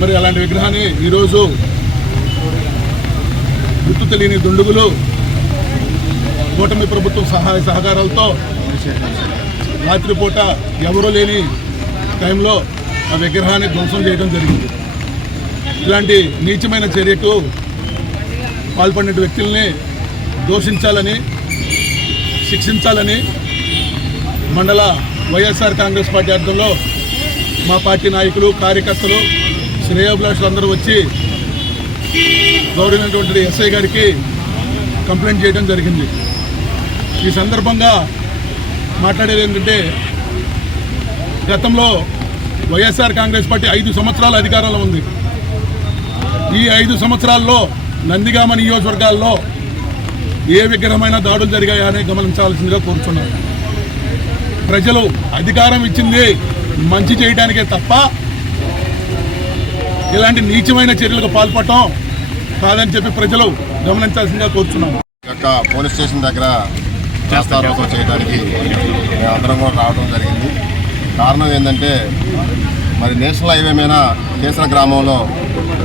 మరి అలాంటి విగ్రహాన్ని ఈరోజు గుర్తు తెలియని దుండుగులు కూటమి ప్రభుత్వం సహాయ సహకారాలతో రాత్రిపూట ఎవరూ లేని టైంలో ఆ విగ్రహాన్ని ధ్వంసం చేయడం జరిగింది. ఇలాంటి నీచమైన చర్యకు పాల్పడిన వ్యక్తుల్ని దోషించాలని శిక్షించాలని మండల వైఎస్ఆర్ కాంగ్రెస్ పార్టీ అర్థంలో మా పార్టీ నాయకులు కార్యకర్తలు శ్రేయోభిలాషులు అందరూ వచ్చి గౌరవమైనటువంటి ఎస్ఐ గారికి కంప్లైంట్ చేయడం జరిగింది. ఈ సందర్భంగా మాట్లాడేది ఏంటంటే గతంలో వైఎస్ఆర్ కాంగ్రెస్ పార్టీ ఐదు సంవత్సరాల అధికారంలో ఉంది. ఈ ఐదు సంవత్సరాల్లో నందిగామ నియోజకవర్గాల్లో ఏ విగ్రహమైన దాడులు జరిగాయని గమనించాల్సిందిగా కోరుతున్నాను ప్రజలు అధికారం ఇచ్చింది మంచి చేయడానికే తప్ప ఇలాంటి నీచమైన చర్యలకు పాల్పడటం కాదని చెప్పి ప్రజలు గమనించాల్సిందిగా కోరుచున్నాను యొక్క పోలీస్ స్టేషన్ దగ్గర రాస్తారోకం చేయడానికి అందరం కూడా రావడం జరిగింది. కారణం ఏంటంటే మరి నేషనల్ హైవే మీద కేసర గ్రామంలో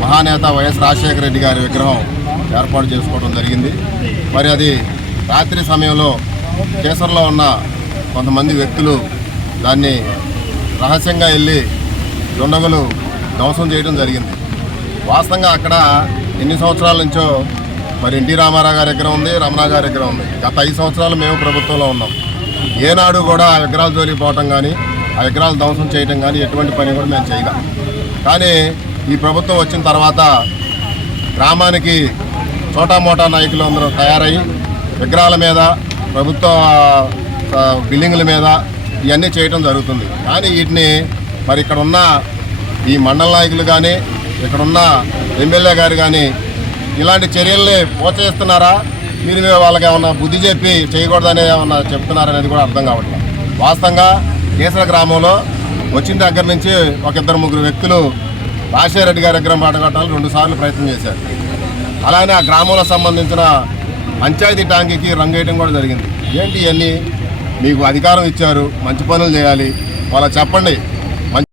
మహానేత వైఎస్ రాజశేఖర రెడ్డి గారి విగ్రహం ఏర్పాటు చేసుకోవడం జరిగింది. మరి అది రాత్రి సమయంలో కేసర్లో ఉన్న కొంతమంది వ్యక్తులు దాన్ని రహస్యంగా వెళ్ళి దుండగులు ధ్వంసం చేయడం జరిగింది. వాస్తవంగా అక్కడ ఎన్ని సంవత్సరాల నుంచో మరి ఎన్టీ రామారావు గారి దగ్గర ఉంది రమణా గారి దగ్గర ఉంది. గత ఐదు సంవత్సరాలు మేము ప్రభుత్వంలో ఉన్నాం. ఏనాడు కూడా ఆ విగ్రహాలు జోలికి పోవటం కానీ ఆ విగ్రహాలు ధ్వంసం చేయడం కానీ ఎటువంటి పని కూడా మేము చేయలేం. కానీ ఈ ప్రభుత్వం వచ్చిన తర్వాత గ్రామానికి చోటా మోటా నాయకులు అందరూ తయారయ్యి విగ్రహాల మీద ప్రభుత్వ బిల్డింగ్ల బిల్డింగుల మీద ఇవన్నీ చేయటం జరుగుతుంది. కానీ వీటిని మరి ఇక్కడ ఉన్న ఈ మండల నాయకులు కానీ ఇక్కడున్న ఎమ్మెల్యే గారు కానీ ఇలాంటి చర్యల్ని ప్రోత్సహిస్తున్నారా? మీరు వాళ్ళకి ఏమన్నా బుద్ధి చెప్పి చేయకూడదని ఏమన్నా చెప్తున్నారనేది కూడా అర్థం కావట్లేదు. వాస్తవంగా కేసర గ్రామంలో వచ్చిన దగ్గర నుంచి ఒక ఇద్దరు ముగ్గురు వ్యక్తులు రాజశేఖర రెడ్డి గారి దగ్గర మాటగట్టాలని రెండు సార్లు ప్రయత్నం చేశారు. అలానే ఆ గ్రామంలో సంబంధించిన పంచాయతీ ట్యాంకీకి రంగేయటం కూడా జరిగింది. ఏంటి ఇవన్నీ? మీకు అధికారం ఇచ్చారు మంచి పనులు చేయాలి. వాళ్ళకి చెప్పండి.